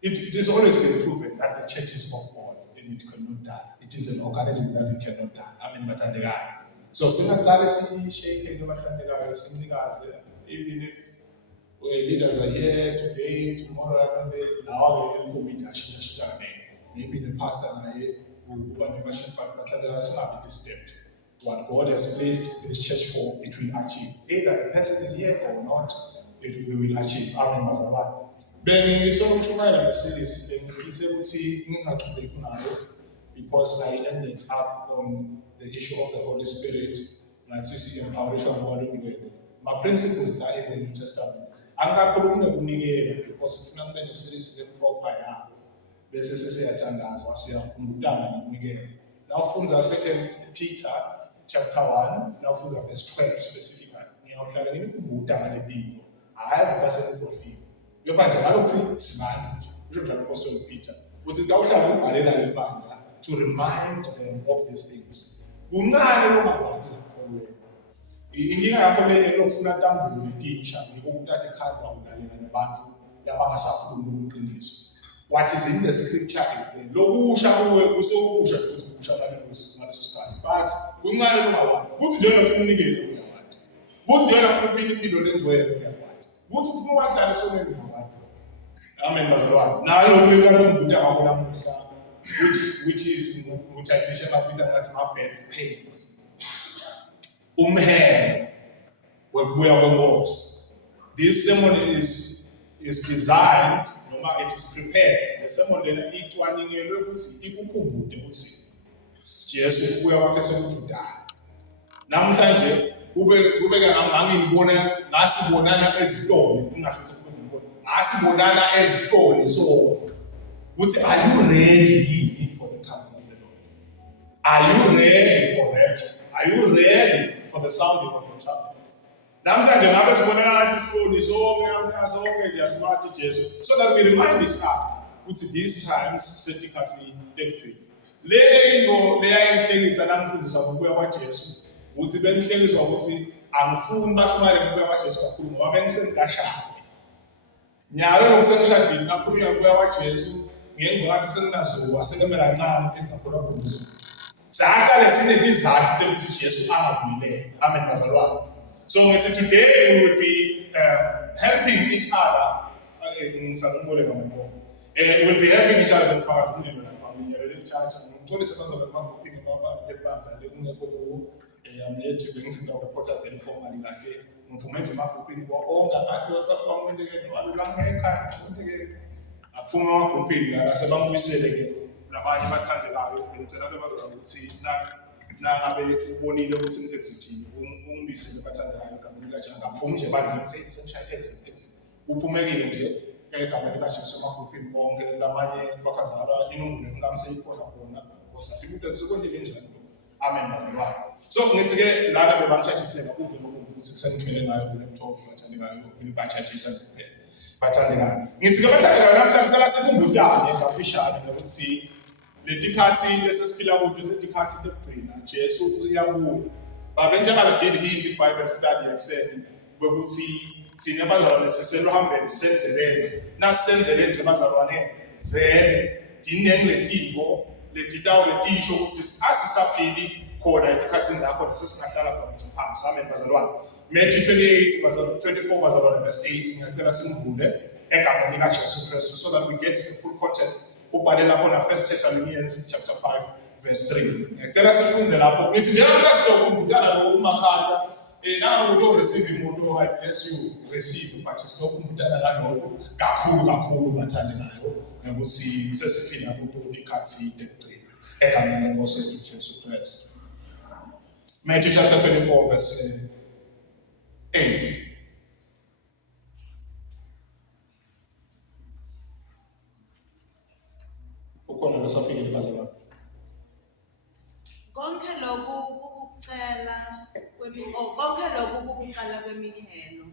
It has always been proven that the church is of God and it cannot die. It is an organism that it cannot die. Amen, bathandekayo. So singaqale sishayeke bathandekayo simnikaze, even if leaders are here today, tomorrow, now maybe the pastor may be disturbed. What God has placed this church for, it will achieve. Either the person is here or not, we will achieve. Amen, Mazalwan. Because I ended up on the issue of the Holy Spirit, my principles are in the New Testament. Angakhuluma ukunikela because sifuna kube ne-series proper ya bese sesiyathandaza siyakumbutana nokunikela. Nawufunza 2 Peter chapter 1, nawufunza verse 12 specifically. Ngiyawuhlala ngikumbutha ngale dinto. Hayi basenibhodliwe. Ngoba nje ngalokho simanje. Usho njalo Apostle Peter. Uthi ngawuhlala ngibhalela le bandla to remind them of these things. Kuncane noma ngathi ngikholwe. Inkinga yakho le lokufuna tambule teacher ngikukuthatha ikhanza unalela nabantu labangasakhuluma uqiniso. What is in the scripture is there. Lokusha kuwe kusokusha ukuthi kusha ngaleso sikhathi. But kuncane noma wathi. Kuthi nje ufuna unikele uyawathi. Kuthi nje ufuna uphila impilo lengcwele uyawathi. Kuthi ufuna uwahlala esonweni ngabantu. Amen bazalwane. Nayo umuntu akufunda ngakho namuhla which is nguthathisha mabita ngathi my back pains. Webuya kwenkosi. This sermon is designed, noma it is prepared. The sermon lena icwaningelwe ukuthi ikukhumbude ukuthi Jesu ubuya kwakhe sekudala. Namhlanje kube ngangibona ngasibonana ezitolo, ngingasho ukuthi ngasibonana ezitolo so ukuthi are you ready for the coming of the Lord? Are you ready for rapture? Are you ready for the sounding of the trumpet? Namhlanje ngabe sibonana ngathi sihloni sonke nje asimathi Jesu, so that we remind each other ukuthi these times setikhathi tekutwini. Le into leyayihlekisa namfundiswa ngokuya kwaJesu ukuthi benihlekiswa ukuthi angifuni bashumale ngokuya kwaJesu kakhulu ngoba bengisengashadi. Nyalo lokusengishadini nakhulunywa ngokuya kwaJesu ngengathi senginazuwa sekumele kancane phetha khona khona. Sahlale sinezizathu ukuthi Jesu angabuyele. Amen bazalwane. So today we will be helping each other. We'll be helping each other mfaka umlilo lapha ngiyelele church ngixolise bazalwane bakuphinga baba lebandla lekungekho yamethi bengisindawo reporter very formally kahle ngiphume nje makuphinga onga bathi WhatsApp kwamendeke nabangekha ngeke aphuma makuphinga la sebambuyisele ke labanye bathandekayo ngicela bazalwane ukuthi nangabe ubonile ukuthi exit ungibisele bathandekayo kamini kaje angaphumi nje bandla ukuthi seshaya exit uphumekile nje egama likaJesu makuphinga bonke lamanye bakhazala inungule ngamseyikhona khona ngosathi ukuthi sekwendeke njani. Amen bazalwane. So ngithi ke lana bebamshajisela kube ukuthi kusengithwele ngayo kule mthombo bathandekayo ngibachajisa kuphela bathandekayo. Ngithi ke bathandekayo namhlanje ngicela sikumbutane ngafishane ukuthi letikhathi lesesiphila kuzo letikhathi lokugcina Jesu uyabuya. Babe njengoba did hint Bible study ekseni ukuthi thina bazalwane siselohambeni sendeleni nasendeleni nje bazalwane vele dinengiletinto letitawo letisho ukuthi asisaphili khona etikhathini lakho nesesingahlala khona nje phansi. Amen bazalwane. Matthew 28 bazalwane 24 bazalwane verse 8 ngiyacela simvule egameni likaJesu Kristu so that we get the full context. Ubhale lapho na 1 Thessalonians chapter 5 verse 3. Ngicela sifunze lapho. Ngithi njengoba sizokumbutana lokumakhanda nangokuthi receive imoto I bless you receive but sinokumbutana kanoko kakhulu bathandekayo ngokuthi sesiphila ukuthi ikhathi tekugcina egameni lenkosi Jesu Kristu. Matthew chapter 24 verse 8. Ukhona lesafike bazalwane. Konke lokhu kukucala kwemihelo.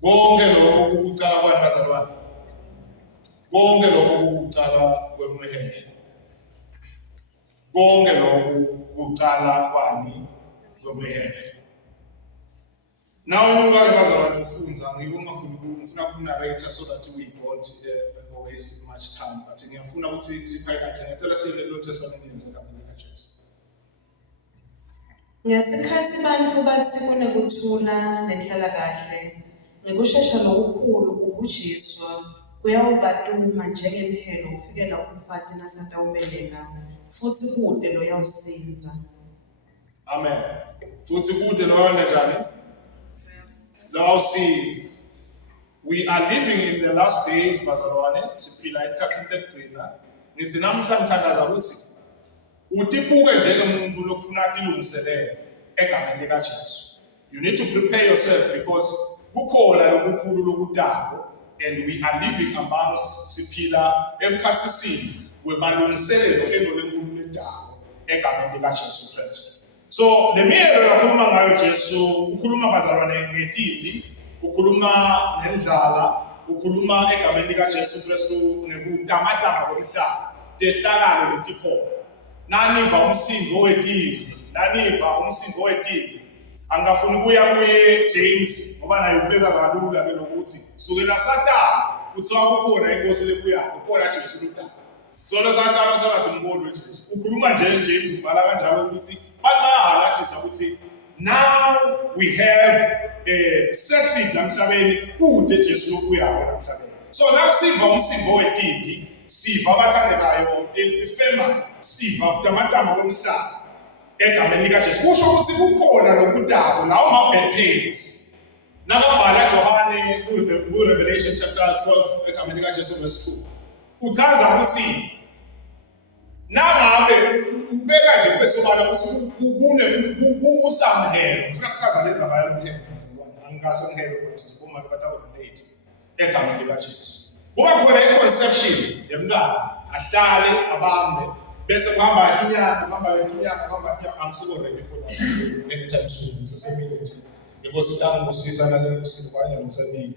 Konke lokhu kukucala kwani bazalwane? Konke lokhu kukucala kwemihelo. Konke lokhu kukucala kwani kwemihelo. Now unyuka-ke bazalwane ufunza ngifuna ukunarrator so that we don't waste much time, but ngiyafuna ukuthi siphakathi ngicela siye kuLow Thessalonians egameni likaJesu. Ngesikhathi abantu bathi kunekuthula nenhlalakahle, ngekushesha lokukhulu ukujiswa kuyawubatuma njengemhelo ufikela umfati nasatawubeleka, futhi kude lo yawusinza. Amen. Futhi kude lo kanjani? Lawusinza. We are living in the last days, bazalwane, siphila esikhathini sekugcina. Nithi namhla ngithandaza ukuthi utibuke njengomuntu lokufuna atilungiselele egameni likaJesu. You need to prepare yourself because kukhona lokukhulu lokudabo, and we are living amongst siphila emkhathini webalungiselelo enolenkulu ledabo egameni likaJesu Kristu. So le miyelo lakhuluma ngayo Jesu, ukhuluma bazalwane ngetimbi, ukhuluma ngendlala, ukhuluma egameni likaJesu Kristu ngekutamatama komhlaba, tehlakalo letikhona. Naniva umsindo wetimbi, angafuni kuya kuye James ngoba naye ubeka kalula ke lokuthi sukela Satana kuthiwa kukhona inkosi lebuyayo, kukhona Jesu lodaba. So lo Satana sona simboni Jesu. Ukhuluma nje James ubhala kanjalo ukuthi banahala ukuthi now we have settled lamhlabeni kude Jesu lobuyayo lamhlabeni. So nasiva umsindo wetimbi, siva abathandekayo efema, siva utamatama komhlaba egameni likaJesu. Kusho ukuthi kukhona lokudabo lawo ma-bad-pains. Nakabhala Johane ku-Revelation chapter 12 egameni likaJesu verse 2. Uchaza ukuthi nangabe ubeka nje besobala ukuthi kusamhelo. Ngifuna kuchaza lenza bayo umhelo. Angikase ngihelo ukuthi uma batakorelate egameni likaJesu. Kuba khona i-conception yemntwana, ahlale abambe bese kuhamba inyanga angisiko ready for that anytime soon. Ngisasemile nje because ngusisa nasekusini kwanye nomsebenzi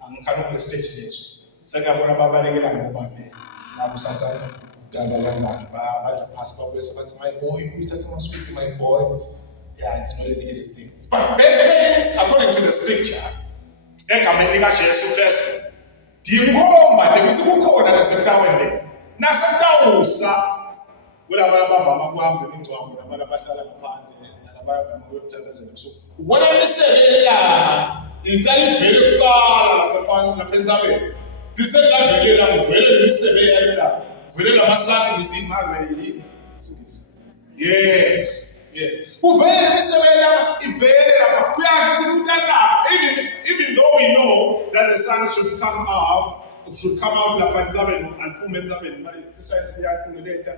angikhana kule stage leso sekuyabona babalekela ngobambe nabusathatha udaba lwangani badla phasi babese bathi my boy uyithatha amaswiti my boy. Yeah, it's not an easy thing, but parents according to the scripture egameni likaJesu Kristu dimgomba ukuthi kukhona lesentawende nasentawusa kulaba abavama kuhamba imingcwabo nabantu abahlala ngaphandle nalabavama ukuthandazela so ubona imisebenza icala ivele kuqala lapha entsabeni disengavelela kuvele imisebenza la kuvele lamasakhe ngithi imali yini yes uvele imisebenza ivele lapha kuyasho ukuthi kutala even though we know that the sun should come out lapha entsabeni aliphume entsabeni science iyakhuleleta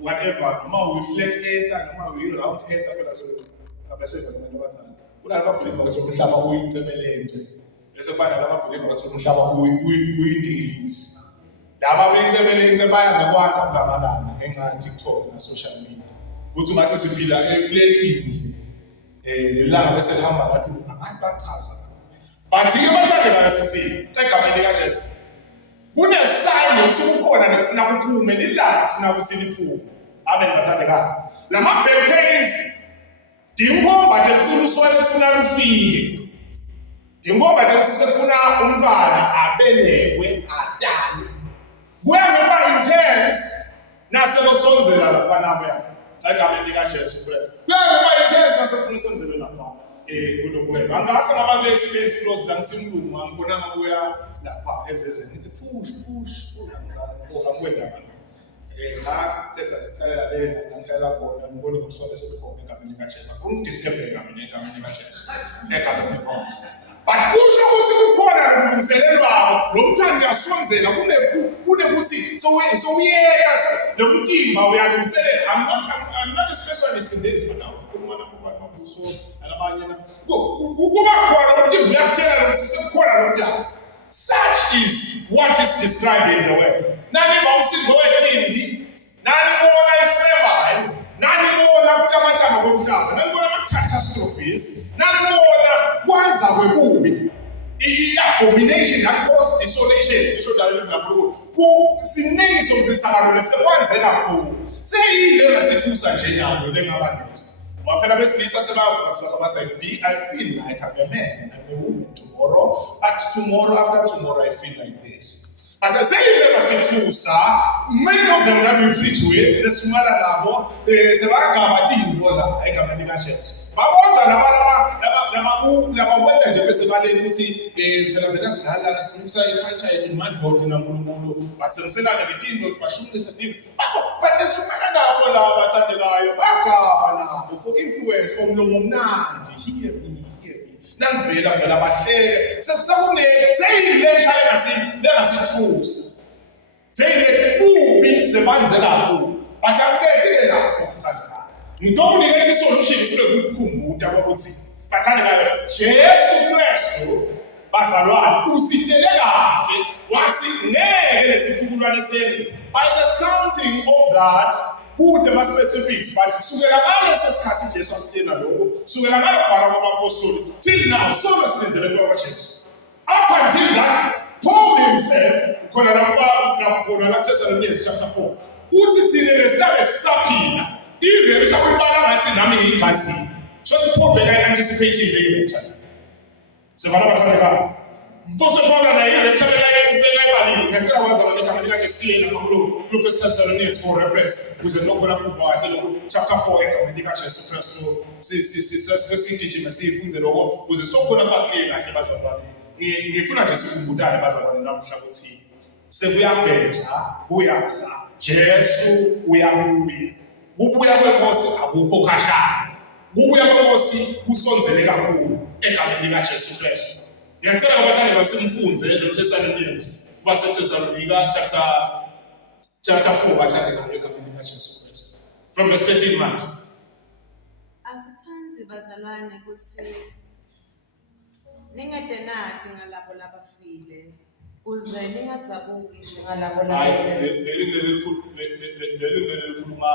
whatever, noma we flat earth, noma we round earth, phela abaseva abantu abathanda. Kunalababhilika basomhlaba uyincemelence. Bese kuba nalababhilika basomhlaba uyindingisi. Laba bencemelence bayangakwazi kulamalanga ngenxa ya TikTok na social media. Kuthi ngathi siphila eplatini nje. Lelanga bese lihamba abantu bachaza. But ke bathandekayo sithi, egameni likaJesu. Kunesign ukuthi kukhona nekufuna kuphume lilanga kufuna ukuthi liphume. Amen bathandekayo. Lama bad-pains dimgomba ukuthi uswele kufuna lufike. Dimgomba ukuthi sefuna umntwana abelekwe adane. Kuya ngaba intense nasekusonzela lapha nabo egameni likaJesu Kristu. Kuya ngaba intense nasefuna usonzele lapha kulokwena. Angase ngabantu experience close la ngisimlungu ngibona ngabuya lapha ezeze ngithi push angizange akwenda kana ngathetha ikhaya lena ngihlala khona ngibona ngoswele sebekhona egameni likaJesu ungidisturb mina egameni likaJesu egameni likaJesu but kusho ukuthi kukhona lokulungiselelwabo lo mthandi uyasonzela kunekuthi so uyeka lo mtimba uyalungiselela. I'm not a specialist in this but now kukhona so alabanye kuba khona umtimba uyakutshela ukuthi sekukhona lo mntana. Such is what is described in the word. Nani bawusizo wetimbi, nani bona ifema, nani bona kukamatama komhlaba, nani bona ama-catastrophes, nani bona kwanza kwebubi. I-abomination that cause desolation, isho dalo ngakho. Siningi somthethakalo lesekwanze kakhulu. Seyile ngasethusa nje nyalo lengaba next. Maphela besilisa sebavuka kusasa bathi I feel like I'm a man, I'm a woman tomorrow, but tomorrow after tomorrow I feel like this. But I say never sithusa, many of them that we preach with, lesifumana nabo sebagabadingo la egameni kaJesu. Babonja labawenda nje bese baleni ukuthi phela vele sidalana simisa iculture yethu manhood naNkulunkulu bathengiselana netinto bashumisa tinto. But lesifumana nabo la bathandekayo bagaba nabo for influence from lo mnandi hear me. Nangivela vela bahleke sekusakune seyilesha lengasithusa seyile bubi sebanze lapho but akubethile lapho bathandekayo ngitokunikeza isolution kule kukhumbuta ukuthi bathandekayo Jesu Kristu bazalwane usitshele kahle wathi ngeke lesiphukulwane senu by the counting of that kude ma specifics but kusukela ngalesi sikhathi Jesu asitshela lokho kusukela ngalokubhala kwabapostoli till now sonke silenzele kwa Jesu up until that Paul himself khona la Thessalonians chapter 4 uthi thina lesibe sisaphila ive ngishakwibala ngathi nami ngiyigazi shothi Paul beka anticipating le lecture sevala bathandekayo Mposo Paul na ile lecture ubeka ibali ngakela wazalwane kama likaJesu na Paulo lu First Thessalonians for reference kuze lokho lapho lo chapter 4 egameni likaJesu Kristu sisithijima sifunze lokho kuze sitokubona kahle kahle bazalwane ngifuna nje sikumbutane bazalwane namhla ukuthi sekuyabhedla kuyasa Jesu uyabuya kubuya kwenkosi akukho khashana kubuya kwenkosi kusonzele kakhulu egameni likaJesu Kristu. Ngiyacela abathandi basimfunze lo Thessalonians baseThessalonika chapter 4 bathandekayo egameni likaJesu Kristu from verse 13 manje. Asithandi bazalwane ukuthi ningadenadi ngalabo labafile uze ningadzabuki njengalabo labafile. Leli likhuluma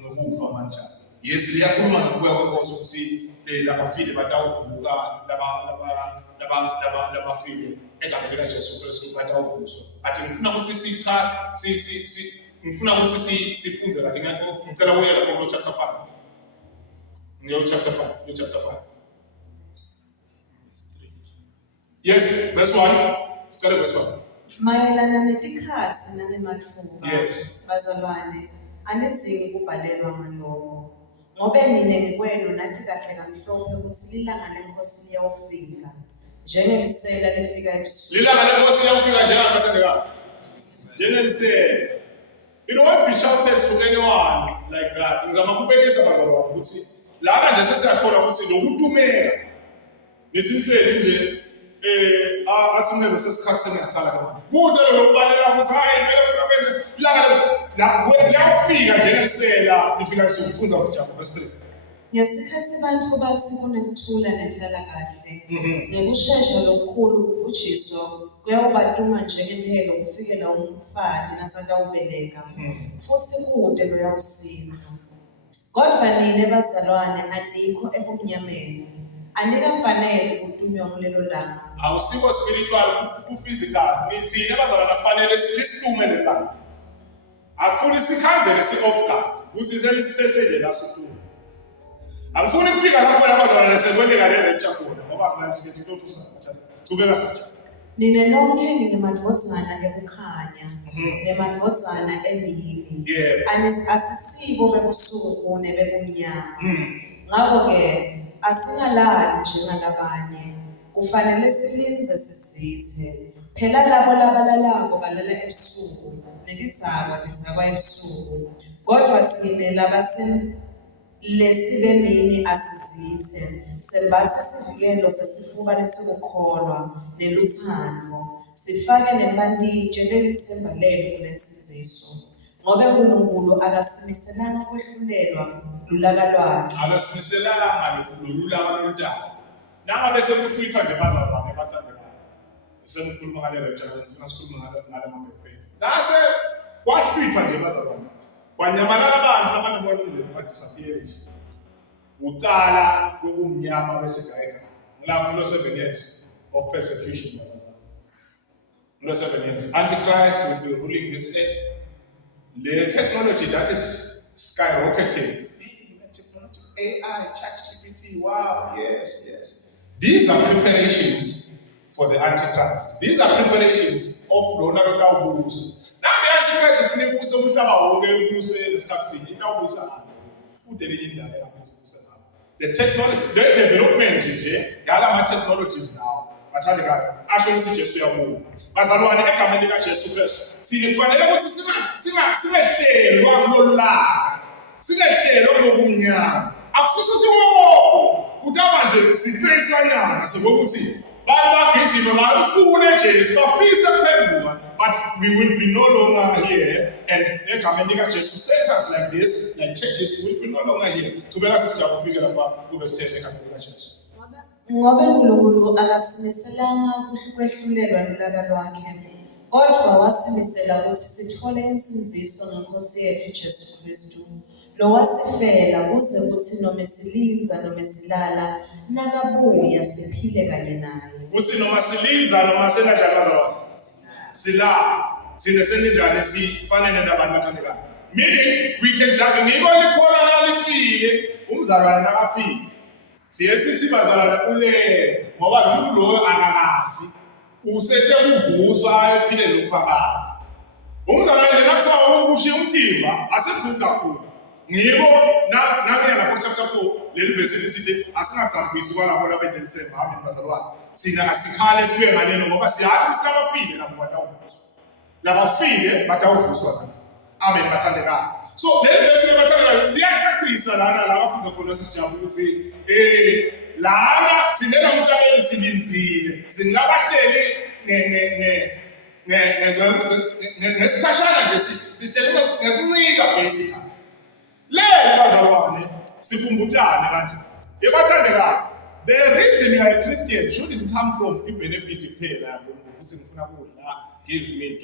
ngokufa manje. Yes liyakhuluma ngokuya kwenkosi ukuthi labafile batawuvuka labafile egameni likaJesu Kristu batawuvuswa. Athi ngifuna ukuthi sifunze kahle ngakho ngicela uye lapho ku chapter 5. Chapter 5. Yes, verse 1. Sicela verse 1. Mayelana netikhatsi nanematfuba Yes. bazalwane anidzingi kubhalelwa ngalokho ngobe mina ngikwenu nathi kahle kamhlophe ukuthi lilanga lenkosi liyawufika njengelisela lifika ebusuku. Lilanga lenkosi liyawufika njengabathandekayo. Njengelisela. It won't be shouted to anyone like that. Ngizama kubekisa bazalwane ukuthi lana nje sesiyathola ukuthi lokutumeka nezinhleli nje athumele sesikhathi sengiyathana kabantu. Kude lokubalela ukuthi hayi ngeke kuna manje langa liyafika njengelisela lifika ebusuku kufunza uJakobe verse 3. Ngesikhathi abantu bathi kunekuthula nenhlalakahle ngekushesha lokukhulu ukubhujiswa kuyawubatuma njengempelo kufikela umfati nasatawubeleka futhi kude loyawusinza. Kodwa nina bazalwane anikho ebumnyameni anikafanele kudunywa kulelo langa. Awusikho spiritual ku physical nithi bazalwane afanele silisume lelanga. Akufuni sikhanzele si-off guard ukuthi selisisethele la situlo. Angifuni ukufika lapho labazalwane sekwendeka le lecture khona ngoba ngazi ukuthi into thusa qhubeka sisijaba. Nina nonke ningemadvodzana ekukhanya nemadvodzana emini asisibo bebusuku nebebumnyama ngakho ke asingalali njengalabanye kufanele silinze sizithe phela labo labalalako balala ebusuku netidzakwa ebusuku kodwa thina lesibemini asizithe sembatha sivikelo sesifuba lesikukholwa neluthando sifake nembanditshe lelithemba lethu lensiziso ngobe uNkulunkulu akasimiselanga kwehlulelwa lulaka lwakhe akasimiselanga lolulaka lolutando nangabe sekuhlwithwa nje bazalwane bathandekayo senikhuluma ngale lecture ngifuna sikhuluma ngale mabephrase nase kwahlwithwa nje bazalwane kwanyamalala abantu abanamawalungelo badisappear nje ucala kobumnyama besigayeka ngilapho lo 7 years of persecution bazalwane lo 7 years Antichrist will be ruling this earth. The technology that is skyrocketing AI, ChatGPT, wow, yes. These are preparations for the Antichrist. These are preparations of Ronald Kaubusa. Now the Antichrist is going to put some flower over discussing. The technology, the development, technologies now. Actually, just we are moving. But I want to recommend Jesus Christ. See, if I never see but we will be no longer here, and Jesus set us like this, like churches will be no longer here. To be honest, we figure about who was telling Jesus. Ngobe uNkulunkulu akasimiselanga ukwehlulelwa nolaka lwakhe, kodwa wasimisela ukuthi sithole insinziso ngeNkosi yethu Jesu Kristu, lo wasifela kuze kuthi noma silinza noma silala nakabuya siphile kanye naye. Uthi noma silinza noma senajani bazalwane silala sine senjani sifanele nabantu bathandekayo. Meaning we can die ngibona khona nalifile umzalwane nakafile. Siyesithi bazalwane ulele ngoba lo muntu lo akakafi usete kuvuswa ayophile lophakathi. Umzalwane nje nakuthiwa ukushiya umtimba asethuka kakhulu. Ngibo nakuya lapho chapter 4 leli verse lithi asingathambisi kwalabo labedethemba amen bazalwane. Sina asikhale sibe ngalelo ngoba siyazi ukuthi labafile nabo batawuvuswa. Labafile batawuvuswa nabo. Amen bathandekayo. So leli verse bathandekayo liyaqaqisa lana la bafisa khona sisijabula ukuthi lana thina namhlanje silinzile sinabahleli ngesikhashana nje sithelwe ngekuncika basically. Leli bazalwane sikhumbutane kanti ebathandekayo. The reason you are a Christian shouldn't come from the benefit phela ukuthi ngifuna kudla give me.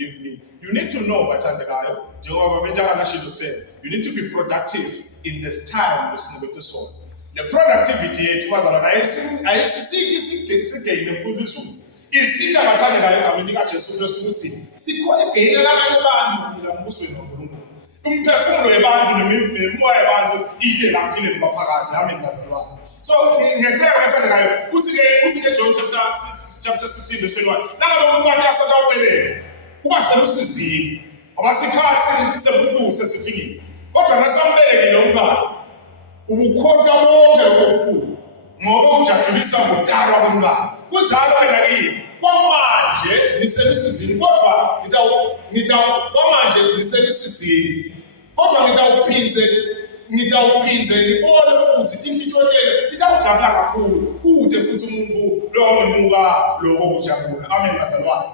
You need to know bathandekayo njengoba benjaka nashilo said you need to be productive in this time usinike sona. The productivity yethu bazalwane ayisisiki sigayine kubusuku. Isika bathandekayo ngamini kaJesu Kristu ukuthi sikhona gain labanye abantu ngambusweni noNkulunkulu. Umphefumulo yabantu nemimoya yabantu ide laphile ngaphakathi amen bazalwane. So ngiyacela bathandekayo uthi ke John chapter 16 verse 21 nalo umfana asatawubelela kuba selusizini ngoba sikhathi sebuhlungu sesifikile kodwa nasambelekile umntwana ubukhohlwa bonke lobuhlungu ngoba ujatshulisa ngotalo abantwana kunjalo ngakini kwamanje niselusizini kodwa kwamanje niselusizini kodwa ngitawuphinze ngibone futhi tinhlitshokele titawujabula kakhulu kude futhi umuntu lo nomuka lokho kujabula amen bazalwane.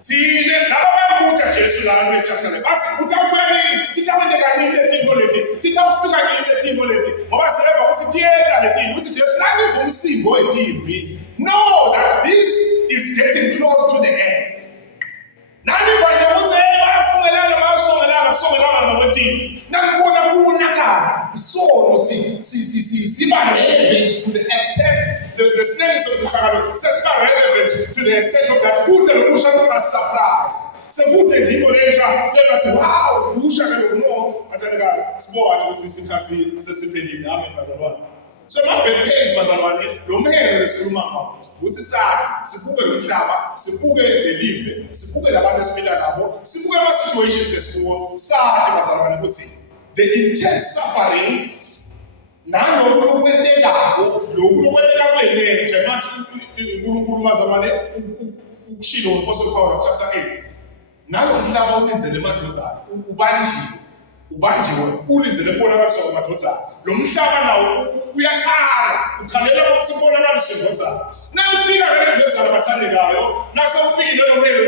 Thine lababuta Jesu la kule chapter le basi utawubeni titakwendeka nini letinto leti titawufika nini letinto leti ngoba sileva ukuthi tiyeka letinto ukuthi Jesu la ngumsivo etimbi. Know that this is getting close to the end. Nani banje bayafungelana basongelana nokwetimbi nakubona kunakala isono siba relevant to the extent the snares of the Sahara says relevant to the extent of that good lokusha a surprise. Sebude njingo lesha lebathi wow usha kaloku no athandekayo sport ukuthi isikhathi sesiphelile amen bazalwane. So mabel pains bazalwane lo mhelo lesikhuluma ngawo ukuthi sathi sibuke lo mhlaba sibuke lelive sibuke labantu esiphila nabo sibuke ama situations lesikuwo sathi bazalwane ukuthi the intense suffering nalokho lokwentekayo lokwenteka kulele nje manje uNkulunkulu bazalwane ukushilo uApostle Paul chapter 8 nalo mhlaba ulenzele emadodana ubanjiwe ulenzele bonakaliswa kwamadodana lo mhlaba nawo uyakhala ukhalela ukuthi bonakaliswe ngododana nawufika ngendlela bathandekayo nasewufikile nomelo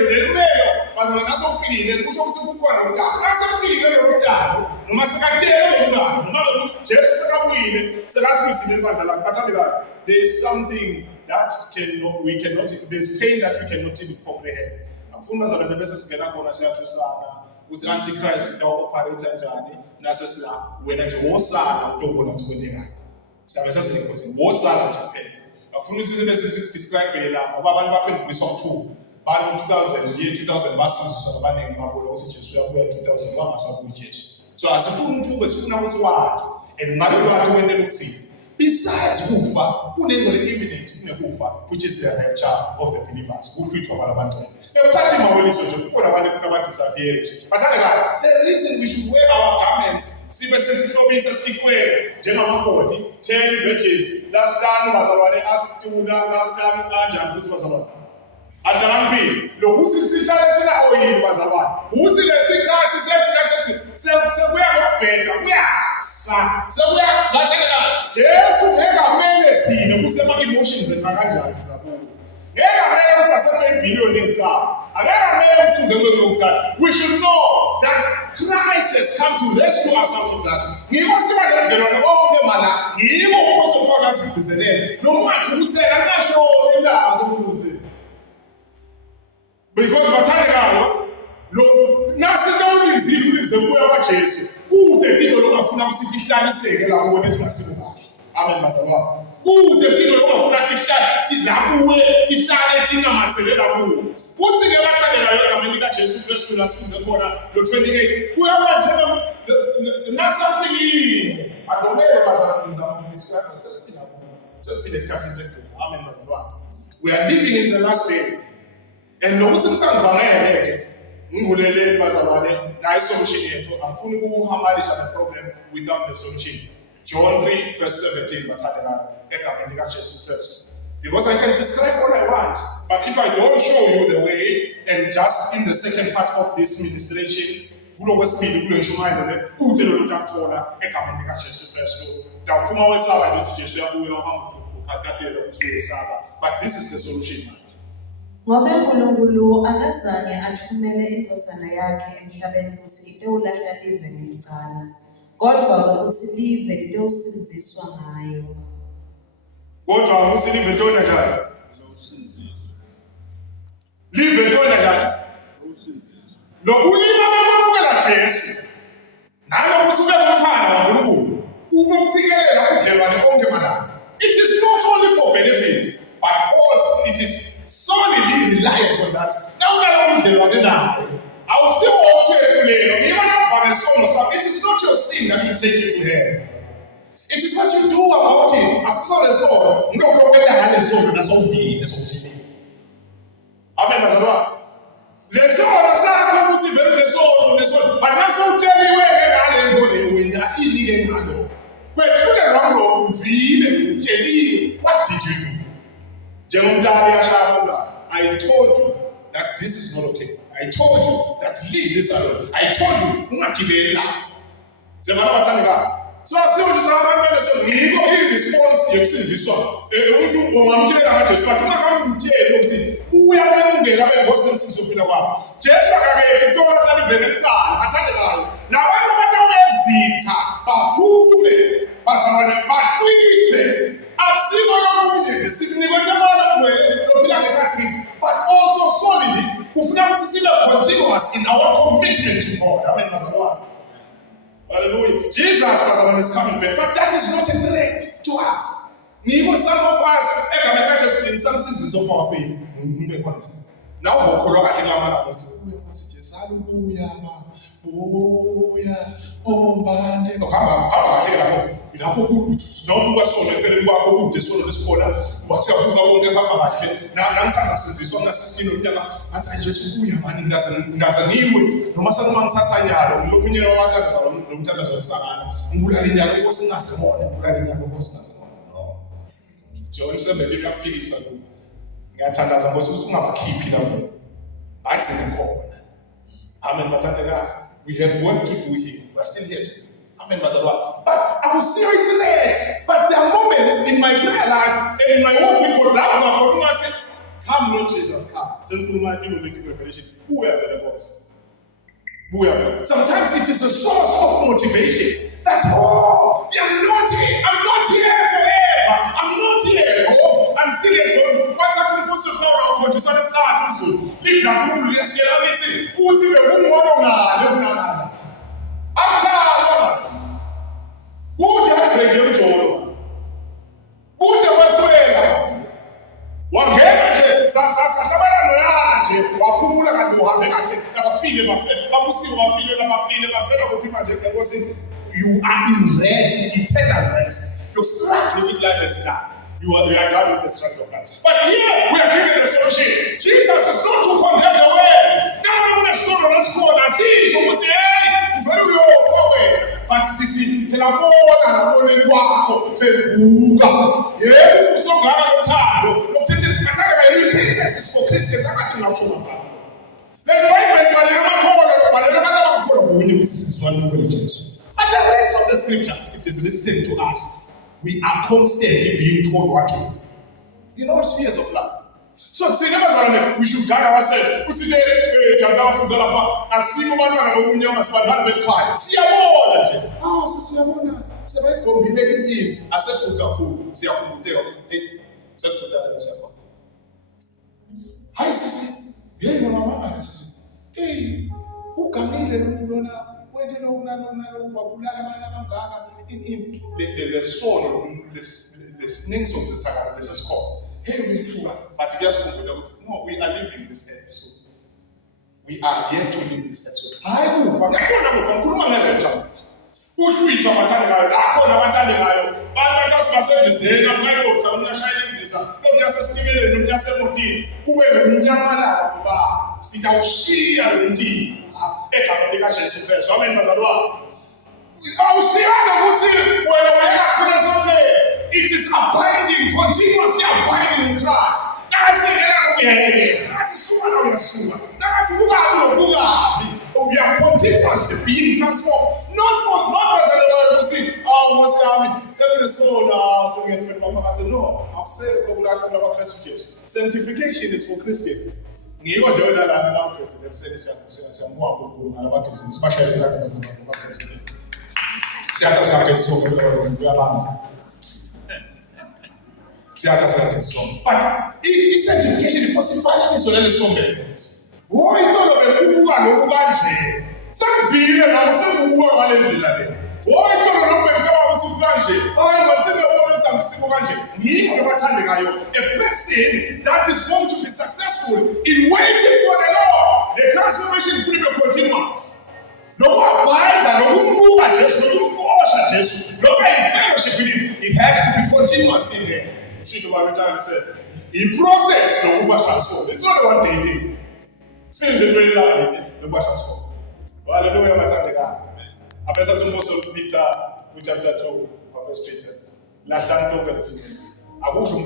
bazalwane nasewufikile kusho ukuthi kukhona lokudala nasewufikile lokudala noma sikatele lokudala noma Jesu sekabuyile sekafisile ibandla lakhe bathandekayo. There is something that there's pain that we cannot even comprehend. Afuna bazalwane bese singena khona siyathusana ukuthi Antichrist operate kanjani nasesila wena nje wosana utobona ukuthi kwentekayo sidabe sesingekho wosana nje phela. Akufuna ukuthi bese describe la ngoba abantu baphendukiswa ku2 bantu 2000 basizwa abaningi babona ukuthi Jesu uyabuya 2000 wangasabuyi Jesu. So asifuna ukuthi sifuna ukuthi wathi and ngabe lwathi wendela ukuthini besides kufa kunento le-imminent kunekufa, which is the rapture of the believers. Kuhlwithwa kwalabantwana. Ekuphathi maboniso nje kukhona abantu efuna badisappear nje. Bathanda the reason we should wear our garments sibe sesihlobisa sitikweni njengamakoti 10 virgins lasihlanu bazalwane asituna lasihlanu kanjani futhi bazalwane. Adlalamphi lokuthi sihlale sina oyini bazalwane. Uthi lesikhathi sekuya ngokubhetha kuyasa. Sekuya bathanda Jesu ngekamele thina ukuthi ama-emotions ethu kanjani bizabona. Ngekamele ukuthi asemele ibhiliyoni enkala. Akamele ukuthi nzenze lokukala. We should know that Christ has come to rescue us out of that. Ngiko siba ngendlela bonke mana ngiko uMpostoli Paul asigcizelele. Noma ukuthela ngasho indaba zokuthi because bathandekayo lo nasikawulinzile ulinze kuya kwaJesu kude tino lokafuna ukuthi lihlaliseke la kuwe nethi masiko kahle. Amen bazalwane. Kude tino lokafuna ukuthi lakuwe tihlale tinamathele la kuwe. Uthi ke bathandekayo egameni likaJesu Kristu lasifunze khona lo 28 kuyaba njenga nasafikile adomele bazalwane ngizama describe sesiphile esikhathini lethu. Amen bazalwane. We are living in the last day. And nokuthi ngisangivangele ngivuleleni bazalwane nayi solution yethu angifuni ukuhambalisha the problem without the solution. John 3 verse 17 bathandekayo egameni likaJesu Kristu. Because I can describe all I want, but if I don't show you the way, and just in the second part of this ministration, kulo kwesibili kulo ngishumayelo le kude lo lokuthola egameni likaJesu Kristu. Dawuphuma wesaba nje Jesu yabuya uhamba ukhathatela ukuthi uyesaba, but this is the solution. Ngoba uNkulunkulu akazange athumele indodana yakhe emhlabeni ukuthi itewulahla ive ngelicala, kodwa ukuthi live litewusindiswa ngayo. Kodwa ukuthi live ntona njani? Live ntona njani? Nokulima bamukela Jesu. Nalokuthi ube umthanda kaNkulunkulu, ukuphikelela udlelwane konke madala. It is not only for benefit, but also it is solely reliant on that. Now udlelwane naye. Awusiwo othwelelo, ngiba navane sono sakho. It is not your sin that will take you to hell. It is what you do about it. Asisole sono, ngokulokwenda ngale sono nasovile esojini. Amen bazalwane. Lesono sakho ukuthi vele lesono, but nasowutsheliwe ngale ngone wena ilike ngalo. Kwethulelwa ngo uvile utsheliwe. What did you do? Njengomntana yashaya I told you that this is not okay. I told you that leave this alone. I told you ungagibeli la. Njengana bathandekayo. So akusiyokuthi abantu so ngiko i-response yokusinziswa. Umuntu ungamtshela ngaJesu but ungakamtsheli ukuthi uyamemukela abengosi nemsizo phila kwabo. Jesu akakethi kuba bahlala ivele elicala bathandekayo. Nabantu abatawezitha baphume bazalwane bahlwithe. Akusikho lokunye sikunikwe amandla ngwele lophila ngekhathi kithi but also solely ufuna ukuthi sibe continuous in our commitment to God. Amen bazalwane. Hallelujah. Jesus is coming back, but that is not a threat to us. Even some of us, just in some seasons of our faith, be honest. Now, hallelujah, John 7 liyaphikisa lo. Ngiyathandaza ngoba usungabakhiphi lapho. Bagcina khona. Amen bathandeka. We have work to do here. We are still here today. Amen bazalwane. But I will see a threat. But there are moments in my prayer life and in my walk with God that I say, come Lord Jesus, come. Senkuluma into lethi revelation. Who are the boss? Sometimes it is a source of motivation. That I'm not here forever. I'm not here. I'm still here. What's happening to Paul? I'm just on the side. Live now. I'm saying, who's the one? Who did break your jaw? Who did was wangena sasa kabana noyana nje waphumula kanti uhambe kahle nabafile bafela kupima nje because you are in rest, eternal rest. You're struggling with life as done. You are done with the struggle of life. But here we are given the solution. Jesus is not to condemn the world. Now we want to sort of score and see. So we say, hey, very well forward. But city, the Lord and the morning walk, yeah, so glad time. Repentance is for Christians. I'm not sure about that. But the rest of the scripture, it is listening to us. We are constantly being told what to do. You know what spheres of life. So we should guide ourselves. We see the hi, sisi. Hey, mama, sisi. Hey, ukamile lona. The soul, the snakes of the saga, this is called. Hey, we true, but yes, no, we are living this earth. So we are yet to live this earth. So I move. I'm it is abiding, continuously abiding in Christ. We are continuously being transformed. Not as no, I'm saying sanctification is for Christians. But sanctification is possible. Why don't we some feel and some who are why don't a person that is going to be successful in waiting for the Lord, the transformation will be continuous. No abide and no move at just no cause at just no fellowship with him. It has to be continuous in there. See the Bible said, in process, no transform. It's not a one day thing. Since the very long, the transform. Well, I don't know where my time is. I guess I'm supposed to Peter, chapter 2 of First Peter. Last time, I go show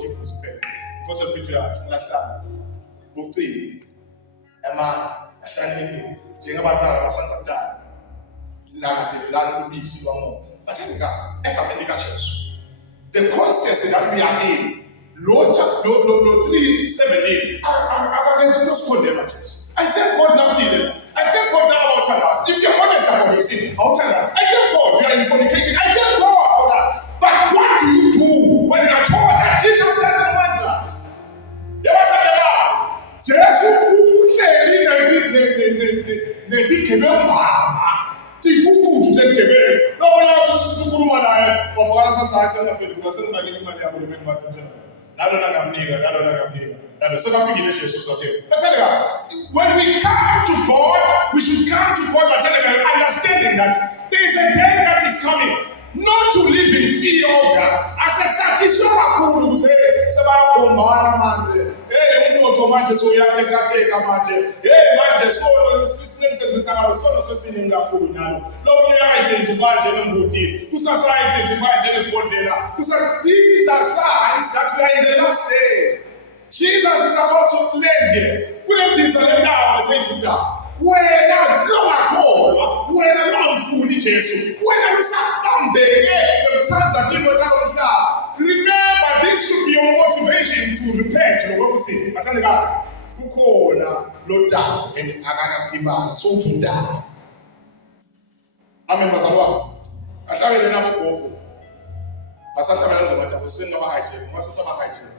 Hebrews. Because of Peter, last time, book 3, Emma, Ashani, Jingabata, Masanta, Lana, BC, but the constancy that we are in, Lord 3:17, are going to those condemnations. I thank God now, dealing. I thank God now about us. If you're honest about your sin, I'll tell us. I thank God we are in fornication. I thank God for that. But what do you do when you are told that Jesus doesn't want that? You ever tell me that? Jesus who said when we come to God, we should come to God understanding that there is a day that is coming, not to live in fear of that. As a such, it's not a cool to say, it's about so you have to take a magic. Hey, magic, so assistance and the Sarah, so assessing the Purunano. No, we identify General Booty, who says I identify General Portela, who says these are signs that we are in the last day. Jesus is about to land here. We don't desire now as a God. When I long at all, when I long fully Jesus, when I was at baby, the sons of General remember, this should be your motivation to repent. You know what we say? I tell you God, who call low down and Agana Iban, so to die. Amen, Masawa. I tell you the number of Masaka, I was saying about hygiene, Masasa hygiene.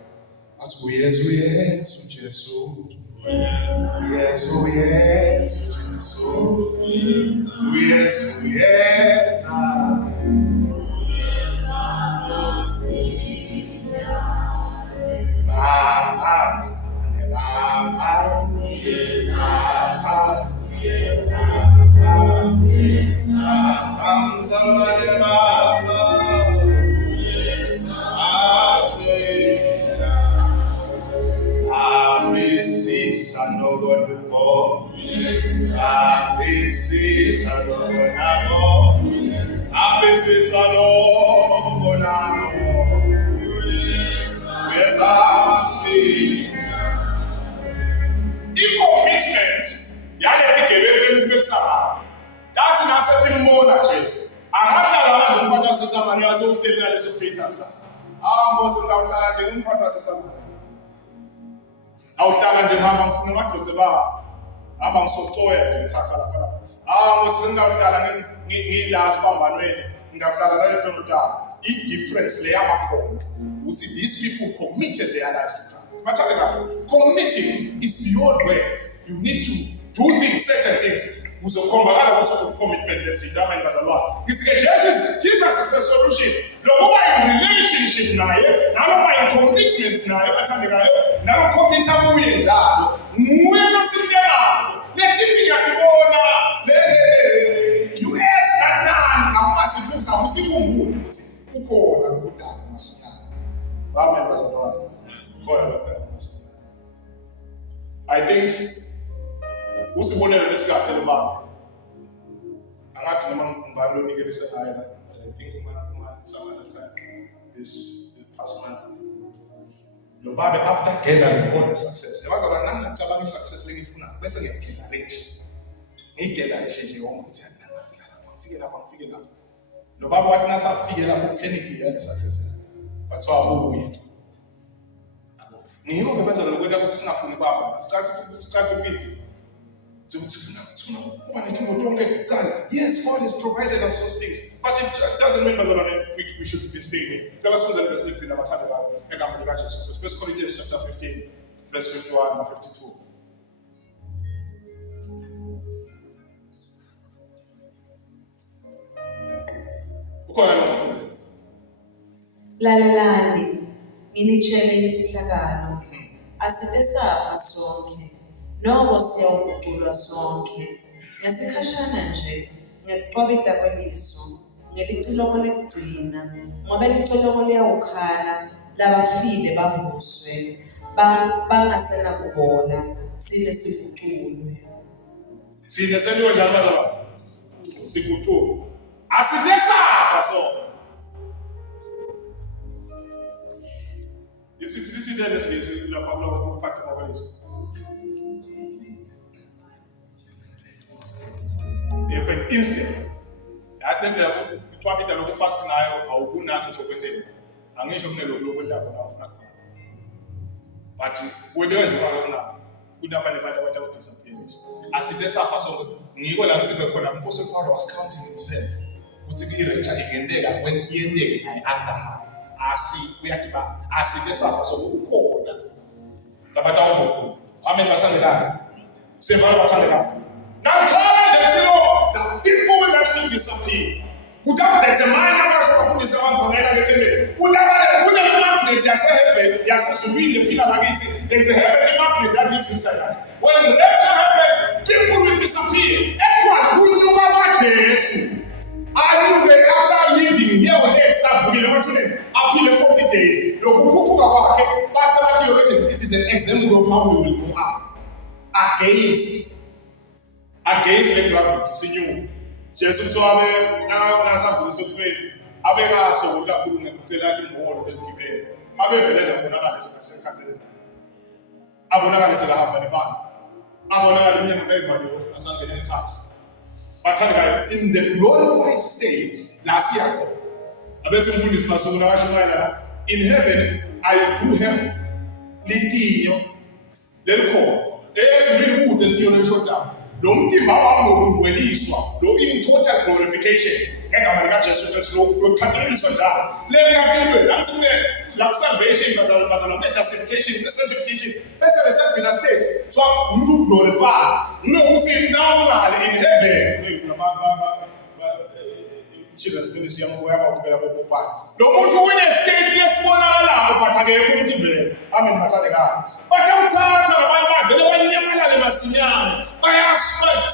As we yes, Jesus. Yes, oh yes, Jesus. Yes, oh yes. sanogonabo. Abisi sanogonabo. Abisi sanogonabo. Yes, I see. I-commitment yalethi gebeleni bekusaba. That's in accepting more than Jesus. Akahlala manje umfana wasesamani azohleli ngaleso status. Ngosi ngawuhlala nje umfana wasesamani. Awuhlala nje ngihamba ngifuna amadlozi baba. Hamba ngisocoya nje ngithatha lapha. Ngosi ngawuhlala ngila sibambanweni. Ngawuhlala nale ntondala. I-difference le yabakhona ukuthi these people committed their lives to Christ. But committing is beyond words. You need to do things, certain things. Uzokhomba ukuthi commitment letsida manje bazalwane. It's Jesus is the solution. Lokuba in relationship naye, naloba in commitment naye bathandekayo, nalo commit kuye njalo. Nguye losihlelo. Letipi yakibona US nanani akwazi ukuthi usikhumbule ukuthi ukhona lokudala masikana. Amen bazalwane. Khona lokudala masikana. I think usibonela lesikahle lo baba angathi noma ngibani lonikelise naye but I think some other time this past month lo baba after gathering all the success yabazalwa nangicabanga success lengifuna bese ngiyigeneration nje yonke ukuthi ngifike lapha lo baba wathi nasafike lapho panic yale success bathiwa ubuye ngiko bebazalwa lokwenda ukuthi singafuni baba start ukuthi yes, God has provided us those things, but it doesn't mean that we should be staying. Tell us what's the best thing about Jesus. 1 Corinthians chapter 15, verse 51 and 52. Lalelani, nginitshele imfihlakalo. Aside safa sonke. Noko siyawuguqulwa sonke. Ngesikhashana nje, ngekuqwabita kweliso, ngelicilongo lekugcina, ngoba licilongo liyawukhala, labafile bavuswe, bangasena kubola, sine siguqulwe. Sine seliyo njalo bazalwane. Siguqulwe. Aside safa sonke. Isithi ndele singisi lapha lokuphatha kwakweliso. If an instant, atende kuthwabita lokufast nayo awubunaki nje kwendele. Angisho kunelo lokwenda khona ufuna kufana. But wendewe nje kwakona kunabanye abantu abadisappear. Aside safa sonke ngiko la kuthi bekhona uMaster Paul was counting himself. Uthi irapture ingendeka when iyendeke naye angahambi. Kuyadiba aside safa sonke ukhona. Labantu abamkhulu. Amen bathandekayo. Sevana bathandekayo. Now the people that will disappear without determining abazofundisa abavangela ngethembele una magnet yaseheaven yasezulwini lephila lakithi. There's a heavenly magnet that lives inside us. When rapture happens, people will disappear. Actually, who knew about Jesus? I knew that after living here on earth, after 40 days, it is an example of how we will go out against the gravity. Signor, Jesus swabe na safuso kufeni abeka so kakhulu ngikucela imbono belibele abeveleja bonakala sikasenkhatheni abonakala sikahamba nebani abonakala inyama kayivaliwe asangena enkhathi bathandekayo in the glorified state last year abethi umfundisi masukuna kashumayela in heaven I do have litiyo lelikhona esibili kude litiyo leshodayo lo mtimba wami ngokungcweliswa lo in total glorification ngegama lika Jesu Kristu lokukhathaniswa njalo le ngatilwe nathi la salvation bazalwa ne justification ne sanctification bese lesevela stage so umuntu glorify nokuthi nawungale in heaven Jesus ministry yamoya bakubela bobopana lo muntu une state lesibonakalayo but akekho umuntu imbele amen bathandekayo bakamthatha nabanye bavele banyamalale masinyane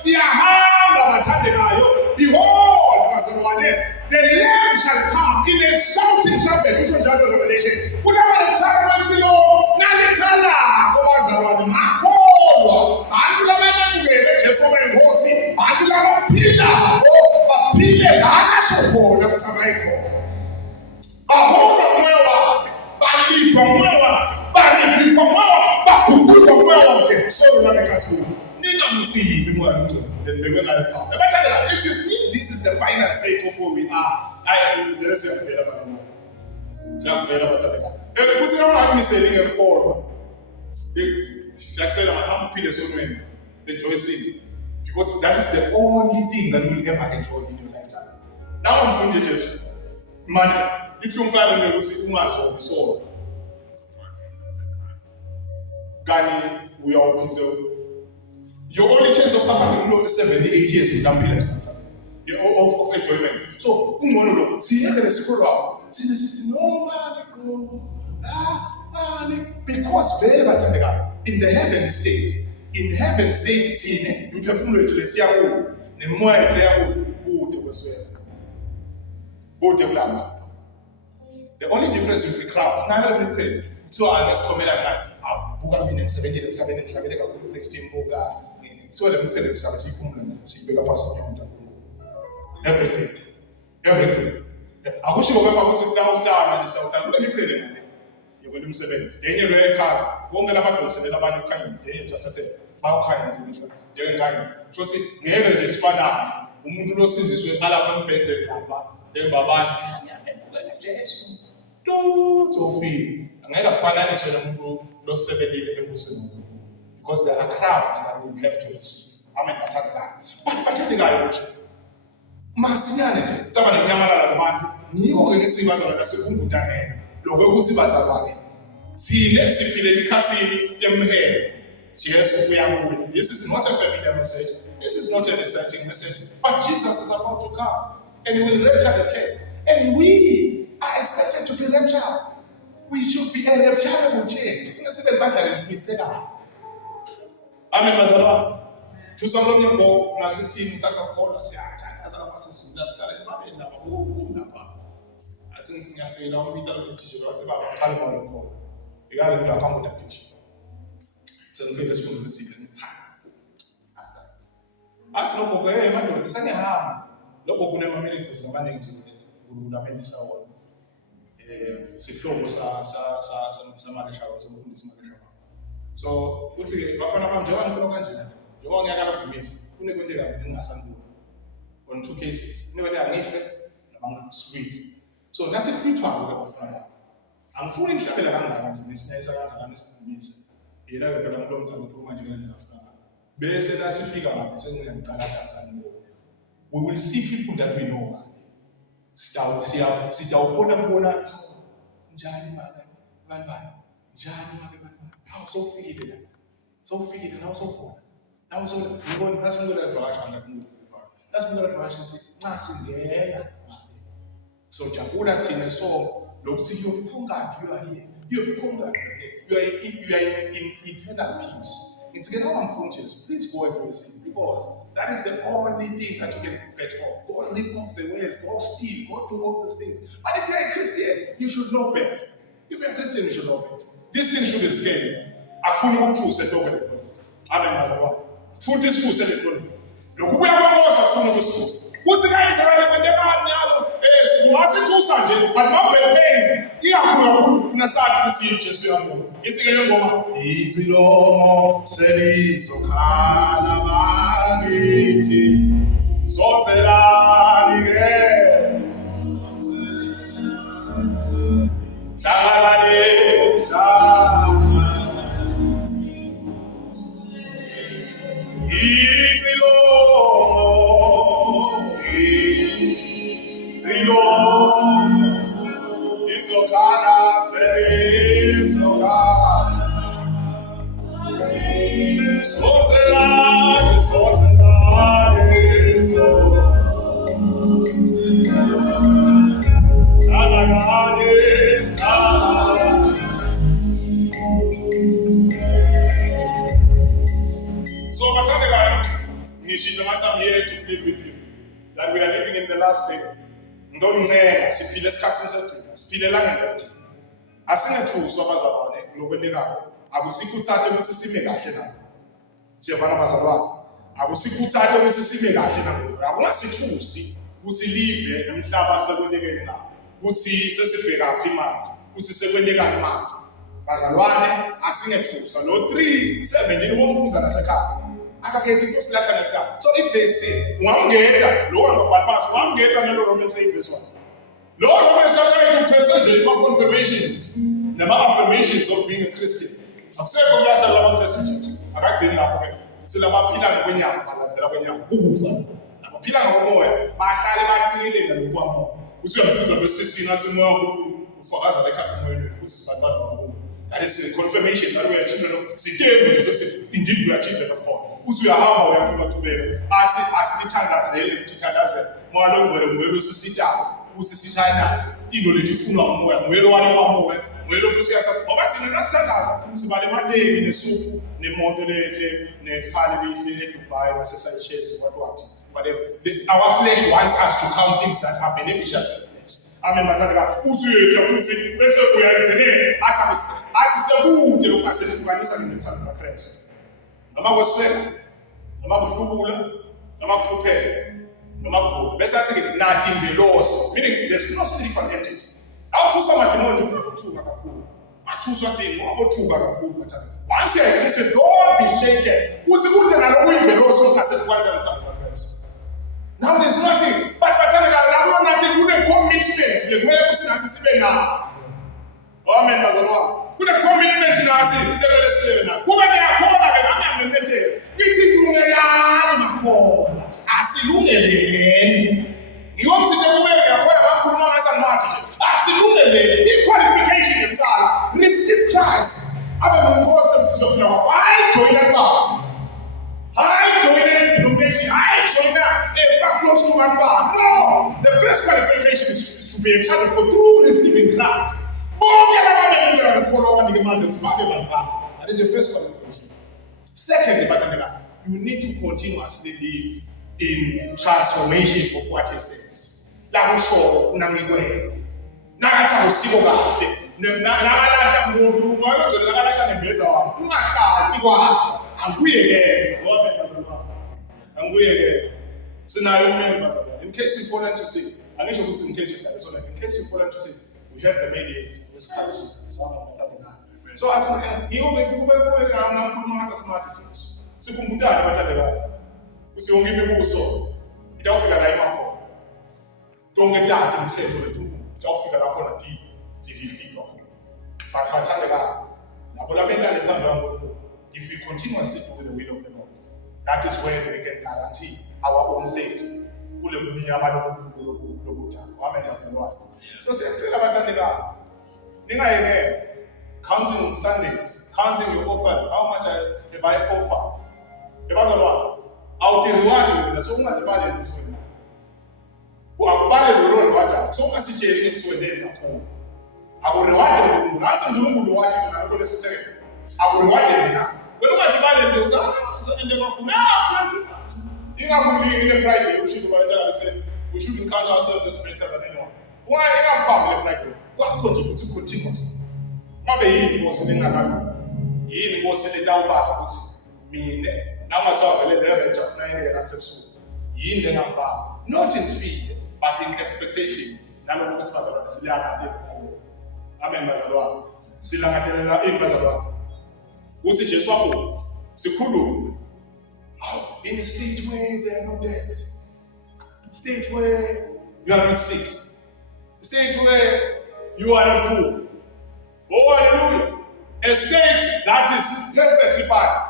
siyahamba bathandekayo behold bazalwane the lamb shall come in a shouting trumpet which is the revelation kutaba lekhala lo nalekhala bazalwane makholwa baphile ngasho khona ukuthi abayikhona. Bahola umoya wakhe, balipha umoya wakhe, balipha umoya wakhe, baguguda umoya wakhe. So nabekasikhulu ningamcimbi umoya omngcwele. Then they will have power. But if you think this is the final state of where we are, let's say I'm fair about it. So I'm fair about it. If you say I'm missing a call, I tell them I'm happy to enjoy sin, because that is the only thing that you will ever enjoy in your lifetime. Now I'm from Jesus. Money. If you can't remember, you so Gani, we are open. Your only chance of suffering is 70, 80 years with that period of enjoyment. So, see, you're going to scroll out. See, no, man, because very much in the heaven state, it's in the perfume to the Sia, the more I play, the only difference with the crowds, now we pray. So, I must comment on 70 so the material everything. I wish you were going to sit down and say, let me tell you, you're going to say, then you're very cars, won't get about to say about your kind, how kind, you're kind. So, never just find out. Umudulo since you are one better, then Baba, don't feel. And I finance when you go 70 because there are crowds that we have to receive. Amen. But the guy, Masianity, Governor Yamala, you organize a second Dane, Logobuti Bazabani. See, let's see, the Kasi, them here. Yes, we are moving. This is not a familiar message. This is not an exciting message. But Jesus is about to come and he will rapture the church. And we are expected to be raptured. We should be a rapturable church. Amen, Mazalwa. To some of them go, 16 such a call, say, as I was I think I feel I'm going to teach you about Talmud. You got to come with that teaching. So the famous from the city. That's no problem. I don't say, no problem. Americans, the money is good. So, what's it? Bafana Joan Kulokanjina. Joan Yagala Miss, who never did a Sandu on 2 cases. Never did a Nife, among street. So that's a good one. I'm fully Shabalanga, Miss Nessa, and Miss. You know, the Pelams and the Puman after. Based as a figure, and Canadians and more. We will see people that we know. Sit down, Bona, Johnny Van Johnny how so figured and how so poor. Now so we go that's what that rush and that move is about. That's what that rush is massive. So Jabuda seen so look see you have conquered, you are here. You have conquered. You are in eternal peace. It's getting on from Jesus. Please go and receive, because that is the only thing that you can get off. God live off the world, God steal, God do all these things. But if you're a Christian, you should know better. If you're a Christian, you should know better. This thing should be scary. I fully want to say, don't get it. Amen, Mazawa. Food this too, say it. Look, we are going to follow this tools. What's the guy is already when they're out? Was it too sergeant? But not better pays. You are going to start to see just your it's a young woman. Ipilo, Seris, Okana, Magiti, Sozela, Salade, Ipilo, Isokana, Seris, Okana, Sozela, I'm here to plead with you that we are living in the last day. Don't say, "Sipile skasins sipile langende." Asine tu sobazabane lokweneka. Akusikuthathe ukuthi sime kahle na. Siyavana bazalwane. Akusikuthathe ukuthi sime kahle na. Akungasithusi ukuthi live nemhlaba sekwenekeni na ukuthi sesibheka imali ukuthi sekwenekani manje bazalwane asingethusa lo 3:17 bomfuza nasekhaya akakethi inkosi lakha ngekhala. So if they say ungangeda lo angabypass ungangeda nalo Romans 8:1 lo Romans chapter 8 ukhethe nje ama confirmations nama affirmations of being a Christian akusekho kulahla lama Christians akagcini lapho ke uthi labaphila ngokwenyama balandzela kwenyama ukufa nabaphila ngomoya bahlale baqinile ngalokuwamoya uthi uyafuza verse 16 athi moya ufakaza lekhathi moyeni ukuthi sibadala ngomoya. That is a confirmation that we are children of Sitemu. Jesus said, indeed we are children of God. Uthi uyahamba uyaqhubaqhubeka athi asithandazele ukuthi thandazele moya longcwele moya losisitaba uthi sithandaze into letifunwa ngomoya moya lowale kwamoya moya lokusiyatha ngoba thina nasithandaza sibale emateki nesuphu nemoto lehle nekhali lihle eDubai naseseychelles wathi whatever. Our flesh wants us to count things that are beneficial to the flesh. Amen bathandeka uthi uyehla futhi bese uyagcine athi sekude lokuhlukanisa nethando laKristu noma kwesifela noma kuhlubula noma kuhlupheka noma kuguda bese athi nothing the loss, meaning there's no spiritual entity. Awuthuswa amademoni ukuthuka kakhulu athuswa dini abothuka kakhulu bathandeka. Once you are a Christian, don't be shaken uthi kude nalokuyingelosi ongasekwanisa nethando laKristu. Now there's nothing, but bathandeka lapho nothing kune commitment lekumele kuthi nathi sibe nayo. Amen bazalwane. Kune commitment nathi lekumele sibe nayo. Kube ngiyakhona ke ngamamempethe. Ngithi lungelani makhona. Asilungeleni. Ngiyomthinta kube ngiyakhona kakhuluma ngathi angimathi nje. Asilungeleni. I-qualification yemtala. Receive Christ. Abe ngumkhosi emsizophila kwakho. Hayi join baba. Hayi join denomination. Hayi join back close to one bar. No. The first qualification is to be a child of God through receiving Christ. That is your first qualification. Secondly, you need to continuously live in transformation of what he says. La usho ufuna ngikwenze. Nakatha usiko kahle. Nakalahla umuntu, nakalahla nembeza wakho. Ungahlali kwakho. Angiyekele. Ngoba bazalwane. Angiyekele. Sinayo umeli bazalwane. In case you fall into sin, angisho ukuthi in case you fall into sin, in case you fall into sin, we have the mediator with Christ Jesus. So as you go to ngakhuluma ngasa smart Jesus. Sikhumbutane bathandekayo. Usiyonke imibuso itawufika la emakhona. Konke tata imithetho lethu. Itawufika la khona dihifika khona. But bathandekayo. Lapho lapho endala etsandwa kaNkulunkulu. If we continuously do the will of the Lord, that is where we can guarantee our own safety. Kule kunyama lokudala. Amen bazalwane. So siyacela bathandekayo. Ningayekela counting Sundays, counting your offer, how much have I offered? Ebazalwane, awuthi reward wena so ungadibali ukuthi wena. Akubale lo reward, so ungasitsheli ukuthi wena kakhulu. Aku reward uNkulunkulu, ngathi uNkulunkulu wathi ngalokho lesiseke. Aku reward wena. Wena ungadibali nje uthi sende kakhulu. Plan too much. Ingakuli in pride ushido bayithala ukuthi we shouldn't count ourselves as better than anyone. Why ingakubambe pride? Kwakho nje ukuthi continuous. Mabe yini inkosi lengakabi? Yini inkosi letawubaka ukuthi mina namathiwa vele level jafuna yini lapha ebusuku. Yini lengakubaka? Not in fear, but in expectation. Nalokho ukuthi bazalwane silangathelela. Amen bazalwane. Silangathelela bazalwane. Uthi Jesu wakho sikhulume. In a state where there are no debts. State where you are not sick. State where you are not poor. Oh, hallelujah. A state that is perfectly fine.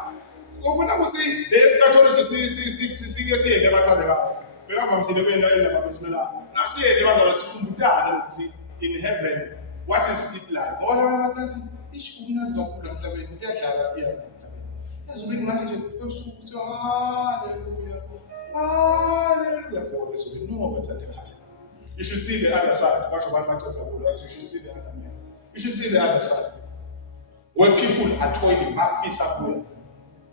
Ufuna ukuthi lesikatholiji siyeke bathandekayo. Bekavamisile kwenda indaba bismillah. Nasiyeke bazalwane sikhumbutane ukuthi in heaven what is it like? Ngoba abantu bathi ishikunazi kakhulu emhlabeni kuyadlala emhlabeni. Ezulwini ngathi nje ebusuku kuthi hallelujah. Hallelujah. God is with no bathandekayo. You should see the other side. You should see the other man. You should see the other side. Where people are toiling,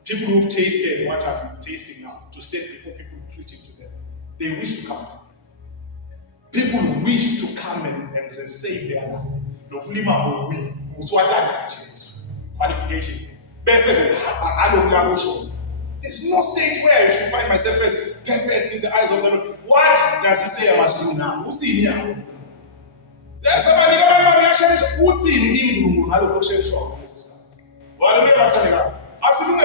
people who've tasted what I'm tasting now, to stand before people preaching to them. They wish to come. People wish to come and save their life. Qualification. There's no state where I should find myself as perfect in the eyes of the Lord. What does he say I must do now? What's in here? There's somebody who's in the Halo Shell. What do you want to tell you? As you know,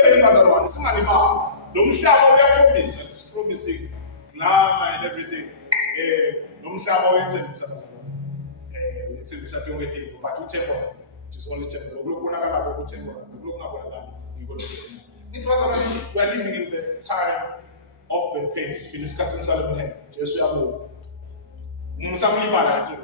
it's not about don't shout about your promise. It's promising glamour and everything. Don't shout about it. It's in this young thing, but you temple. It's only temple. Look, we're not going to temple. Look, you go to temple. It's we are living in the time of the pace. We discussing Solomon. Jesus, we are more. Musabuli bala.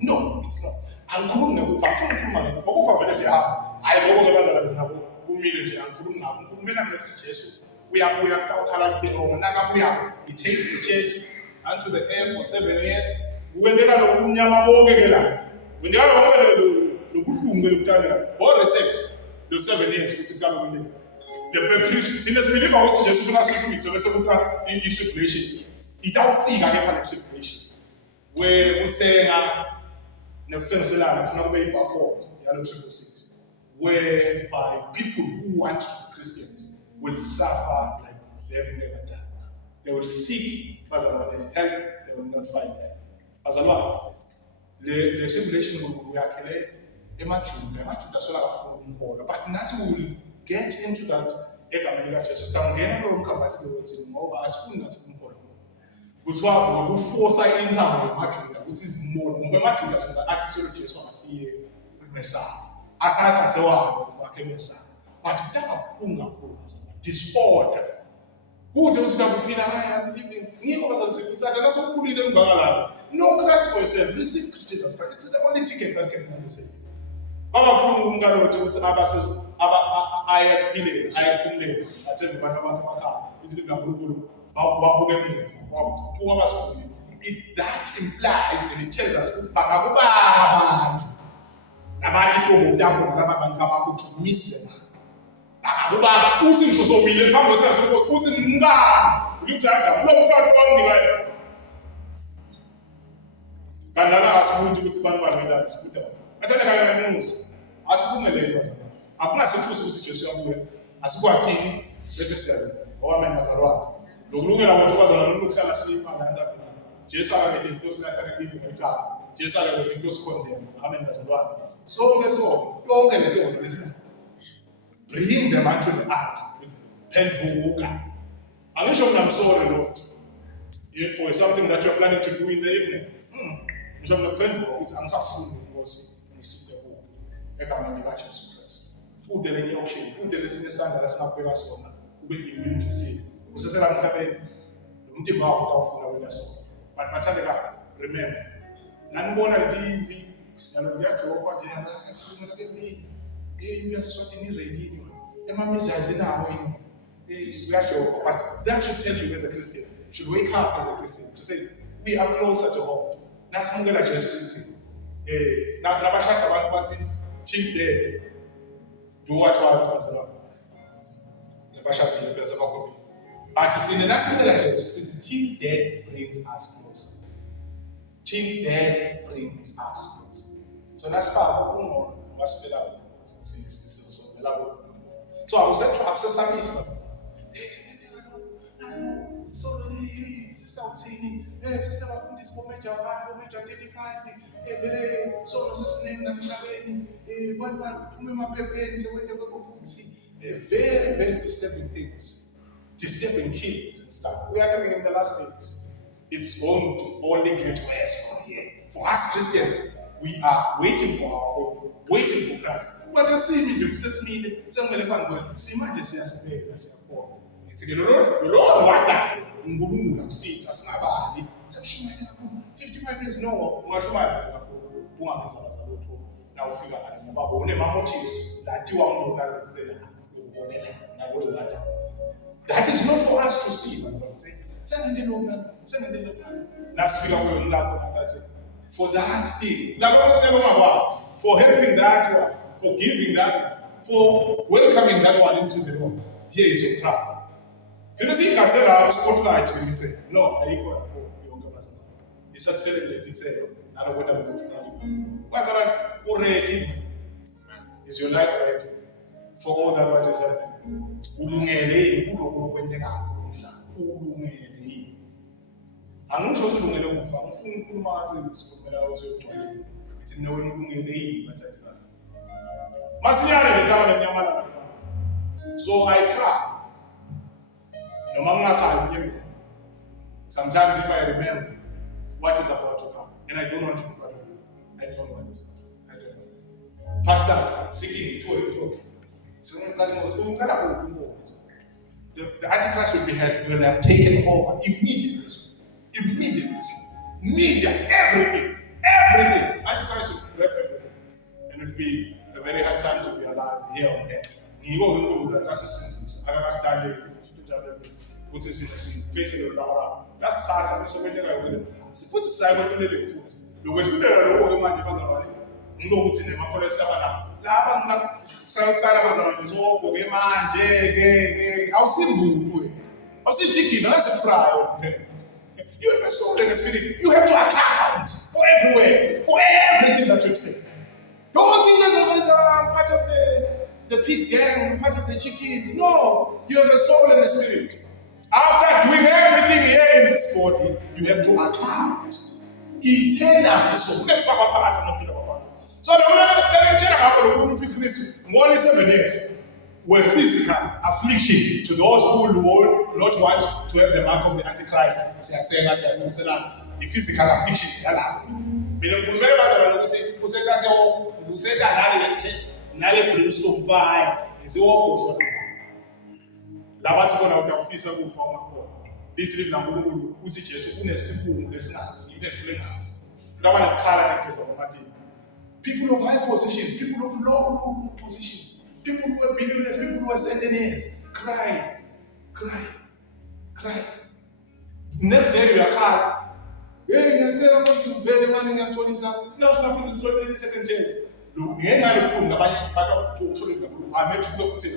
No, it's not. I'm cool now. For we are it takes the church unto the air for 7 years. When they are when they are what research the 7 years which the preach since believe I was just gonna see it so let's look in tribulation it all fig again tribulation where would say never sense that not very backward yellow 6 whereby people who want to be Christians will suffer like they have never done. They will seek help, they will not find that. As a lot, the tribulation will are but nothing will get into that. Which will force in some which is more but disorder. Who don't have been I am living no Christ for yourself, receive Jesus Christ. It's the only ticket that can be saved. Baba Punga to Abbas, I am Pile, I am Pile, I tell you, Banamaka, is it Guru, it that implies and it tells us to miss them. Who's in so million families? Who's in that? You say, I'm not Kandala asifunde ukuthi abantu bavela disputa. Athanda kanye nemusa. Asifunele bazalwane. Akuna sithusi ukuthi Jesu yabuya. Asikwathini bese siyabe. Owameni bazalwane. Lokulungela abantu bazalwane lokuhlala sipha lanza phela. Jesu akakhethe inkosi lakhe live ngecala. Jesu akakhethe inkosi condemn. Amen bazalwane. So yonke le nto lesina. Bring them unto the act. Phenduka. Angisho mina I'm sorry Lord. For something that you're planning to do in the evening. I'm not praying for this. I'm suffering because it's the hope. Ekamani ka Jesu Kristu. Udele ni option. Udele sinesandla lasingapheka sona. Ube immune to sin. Usesela emhlabeni. Umtimba wakho utawufuna wena sona. But bathandeka remember. Nanibona TV yalo kuyajoba nje yana sifuna ke mini. Impi yasiswati ni ready ni. Emamizi azinawo yini. Kuyajoba but that should tell you as a Christian. You should wake up as a Christian to say we are closer to hope. Nasimungela Jesu sithi nabashaka abantu bathi till death do what bazalwane nabashadile phela sabakhona but thina nasimungela Jesu sithi till death brings us closer. Till death brings us closer. So nasifaka ungqondo wasifela sizosonzela. So I was obsessed so sister uthini sister bafundisa bomeja 1 bomeja 35 vele so sesinene namhlabeni abantu phuma emaphepheni sekwente kokuthi very very disturbing things, disturbing kids and stuff. We are living in the last days. It's going to only get worse from here. For us Christians, we are waiting for our hope, waiting for Christ. But I see me sesimile sengele kwangwe simanje siyasibeka siyakho. It's the Lord wata ngulungula msitha singabali sekushimela kakhulu 55 years no ungashumala kakhulu ungabenza bazalutho na ufika kana ngoba bone ma motives latiwa umuntu nakulela ukubonela nabo lata. That is not for us to see, but sengende lo nasifika kuyo lapho nakathi for that thing for helping that one, for giving that one, for welcoming that one into the Lord. Here is your crown. Thina siyingathela spotlight ngithi no ayikho lapho yonke bazalwane. Isabsele le detail nalokwenda ukufuna ready? Is your life ready for all that what is happening? Ulungele kuloko okwenzekayo kumhlaba. Ulungele. Angisho ukuthi ulungele ukufa, ngifuna ukukhuluma ngathi sikhulumela ukuthi uyogcwala. Ithi mina wena ulungele yini bathandi bami. Masinyane ngitaba nemnyamana lapha. So I cry. Noma ngingakhali nje. Sometimes if I remember what is about to come, and I don't want to be part of it. I don't want. Pastors seeking to and fro. So the Antichrist will have taken over immediately. Media, everything. Antichrist will grab everything. And it will be a very hard time to be alive here on earth. Which is facing the Lord. That's sad. That's the way they're going. Put aside what they're doing. The way they're going to do it. Ngokuthi nemapolisa laba ngisayocala bazalwane zogoke manje awusimbuku awusichicken awusifry. You have a soul and a spirit. You have to account for every word, for everything that you've said. Don't think as I'm part of the pig gang, part of the chickens. No, you have a soul and a spirit. After doing everything here in this body, you have to account. Eternal. So only 7 years were physical affliction to those who will not want to have the mark of the Antichrist. The physical affliction. People of high positions, people of low positions, people who are billionaires, people who are centenarians, cry. Next day you are crying. Hey, I tell us you very money and 20 something. No, something is 20 second chance. Look, the entire room, I met to go to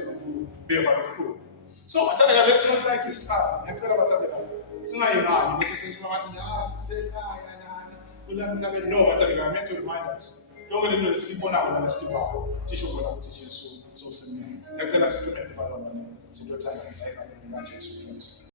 the crew. So I tell you, let's not like to each other. I tell you about it. It's not a man. This is Martin. No, I tell you, I meant to remind us. Don't let them sleep on our sleep out. Teach you what I'm teaching so similar. Let us implement the bazar money. It's your time. I can imagine.